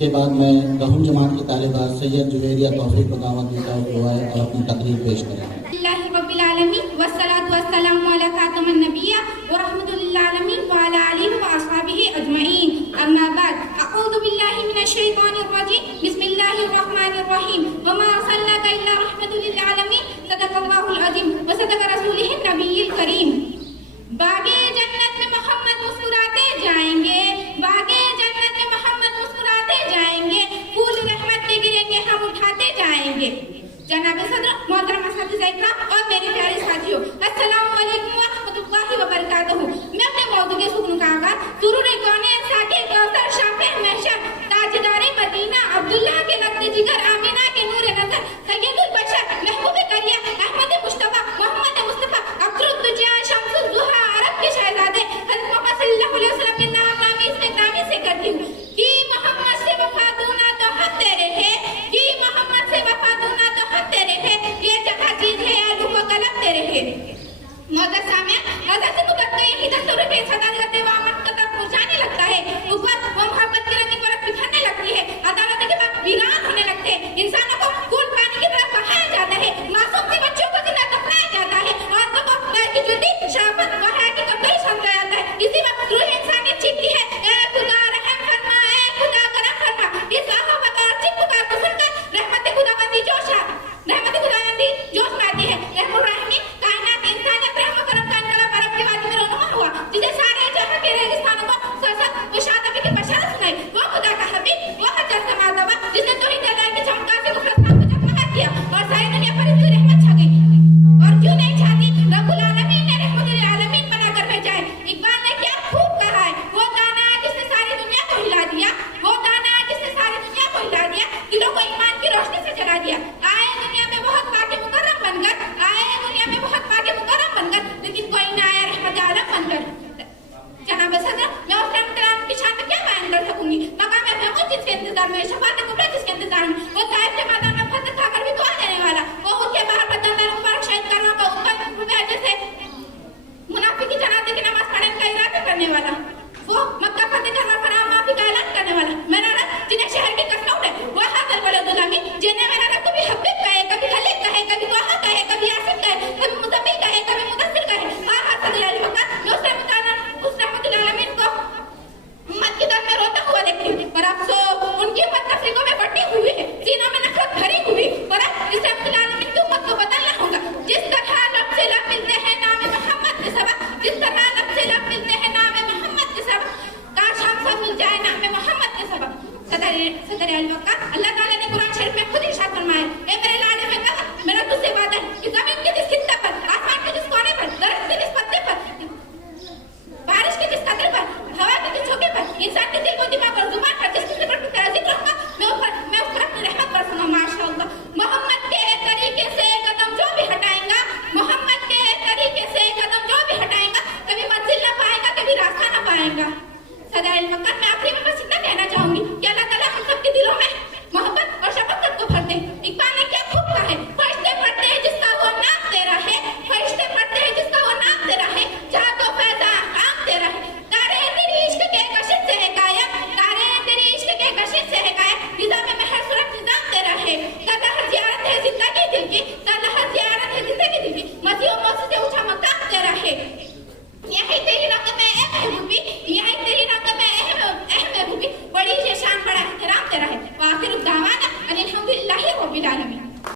کے بعد میں دہم جماعت کے طالبات سید جویریہ توفیق کو دعوت دیتا ہوں کہ وہ آئے اور اپنی تقریر پیش کریں. اللہ رب العالمین والصلاة والسلام علی خاتم النبیین ورحمۃ للعالمین وعلی آلہ واصحابہ اجمعین. اما بعد اعوذ باللہ من الشیطان الرجیم بسم اللہ الرحمن الرحیم وما ارسلناک الا رحمۃ للعالمین صدق اللہ العظیم وصدق رسولہ النبی الکریم. باغ جنت میں محمد مسکراتے جائیں گے, باغ جنت میں محمد مسکراتے جائیں گے, پھول رحمت کے گریں گے ہم اٹھاتے جائیں گے. جناب صدر, محترم اساتذہ اکرام اور میرے پیارے ساتھیوں, السلام علیکم ورحمۃ اللہ وبرکاتہ. میں اپنے موضوع کے سکون کا آغاز سرور کونین ساقی کوثر شافع محشر تاجدار مدینہ عبداللہ کے لقب جگر آمینہ کے نور نظر سید البشر محبوب کریہ احمد مصطفیٰ محمد مصطفیٰ عبد الدجا شمس الضحیٰ عرب کے شہزادے حضرت محمد صلی اللہ علیہ وسلم کے نام نامی اس میں نامی سے کرتی ہوں کہ محمد سے وفا دونا تو ہم تیرے ہیں, کہ محمد سے وفا دونا تو ہم تیرے ہیں, یہ جگہ چیز ہے آلو کو قلم تیرے ہیں. معزز سامعین, حضرت مدت کو یہی تصور کے صدر کرتے ہوا مت کا طرف پہنچانے لگتا ہے, اوپر وہ محبت کی رنگین برف بکھرنے لگتی ہے, عدالت کے بعد ویران ہونے لگتے ہیں, انسانوں کو پھول پانی کی طرف بڑھایا جاتا ہے, معصوم سے بچوں کو زندہ دفنایا جاتا ہے, اور تو وہ پیر کی جلدی شرافت و حیا کی کمزوری سمجھا جاتا ہے. اسی وقت روح انسانیت چیختی ہے, اے خدا رحم فرما, اے خدا کرم فرما. اس آہو بکار چیخ پکار کو سن کر رحمت خداوندی جوش میں آتی ہے. رحم الرحمین کائنات انسانیت رحم و کرم کا انقلاب عرب کے وادی میں رونما ہوا, جسے سارے جہاں کے ریگستانوں کو سرسد و شادابی کی بشارت سنائی. وہ خدا کا حبیب, وہ حجت کا مادبہ, جس نے توحید اللہ کی چمکار سے مخلصان کو جگمگا کیا اور ساری دنیا پر اس کی رحمت چھا گئی. اور کیوں نہیں چھاتی, رب العالمین نے رحمت للعالمین بنا کر بھیجا ہے. اقبال نے کیا خوب کہا ہے, وہ دانا جس نے ساری دنیا کو ہلا دیا, وہ دانا جس نے ساری دنیا کو ہلا دیا, دلوں کو ایمان کی روشنی سے جلا دیا. آئے دنیا میں بہت پاک مکرم بن کر, آئے دنیا میں بہت پاک مکرم بن کر, لیکن کوئی نہ آیا رحمت عالم بن کر. جناب صدر, میں اس رحمت عالم کی شان میں کیا بیان کر سکوں گی. مقام محمود جس کے انتظار میں, شفاعت کبریٰ جس کے انتظار میں, وہ طائف کے میدان میں پھنس کھا کر بھی دعا دینے والا, وہ خود کے باہر بدن مبارک شہید کرنا کو اوپر جیسے منافق کی جنازے کی نماز پڑھنے کا ارادہ کرنے والا, وہ مکہ فتح کر فراہ معافی کا اعلان کرنے والا. میرا رب جنہیں شہر کی کسنوٹ ہے, وہ حاضر بلد الامین, جنہیں میرا رب کبھی حبیب کہے, کبھی خلیل کہے, کبھی طٰہٰ کہے, کبھی آصف کہے, کبھی مزمل کہے, کبھی مدثر کہے. ہر صدر علی وقت میں اس رحمت العالمین کو امت کی در میں روتا ہوا دیکھتی ہوں, پر افسوس ان کی امت تفریقوں میں بٹی ہوئی ہے, سینوں میں نفرت بھری ہوئی, پر اس رحمت العالمین کی امت کو بدلنا ہوگا. جس طرح لب سے لب ملتے ہیں نام محمد کے سبب, جس طرح لب سے لب ملتے ہیں نام محمد کے سبب, کاش ہم سب مل جائے نام محمد کے سبب. صدر علی وقت اللہ تعالیٰ نے قرآن شریف میں خود ارشاد فرمایا, اے میرے لاڈے میں کہا, میرا تجھ سے وعدہ ہے کہ زمین کے جس خطے پر, آسمان کے جس کونے پر, درخت کے جس پتے پر, بارش کے جس قطرے پر, ہوا کے جس جھونکے پر, انسان کے دل و دماغ اور زبان پر جس قسم پر تیرا ذکر ہوگا, میں اس پر اپنی رحمت برسوں گا. ماشاء اللہ, محمد کے طریقے سے قدم جو بھی ہٹائیں گا, محمد کے طریقے سے قدم جو بھی ہٹائیں گا, کبھی منزل نہ پائے گا, کبھی راستہ نہ پائے گا. صدر المکر, میں آخری میں بس اتنا کہنا چاہوں گی کہ اللہ تعالیٰ ہم سب کے دلوں میں محبت اور شفقت کو بھر دے. اقبال نے کیا خوب کہا ہے, فرشتے پڑھتے ہیں جس کا وہ نام تیرا ہے, فرشتے پڑھتے ہیں جس کا وہ نام تیرا ہے, جہاں تو فیضاں عام تیرا ہے. تارے تیری عشق کے کشش سے ہے قائم, تارے تیری عشق کے کشش سے ہے قائم, نظام میں ہر صورت نظام تیرا ہے. تالہ زیارت ہے زندگی دل کی, تالہ زیارت ہے زندگی دل کی, مسیح و موسیٰ سے اونچا مقام تیرا ہے. یہی تیری رنگ میں اے محبوبی, یہی تیری رنگ میں اے محبوبی, بڑی شان بڑا احترام تیرا ہے. وآخر الدعوانا ان الحمد للہ رب العالمین.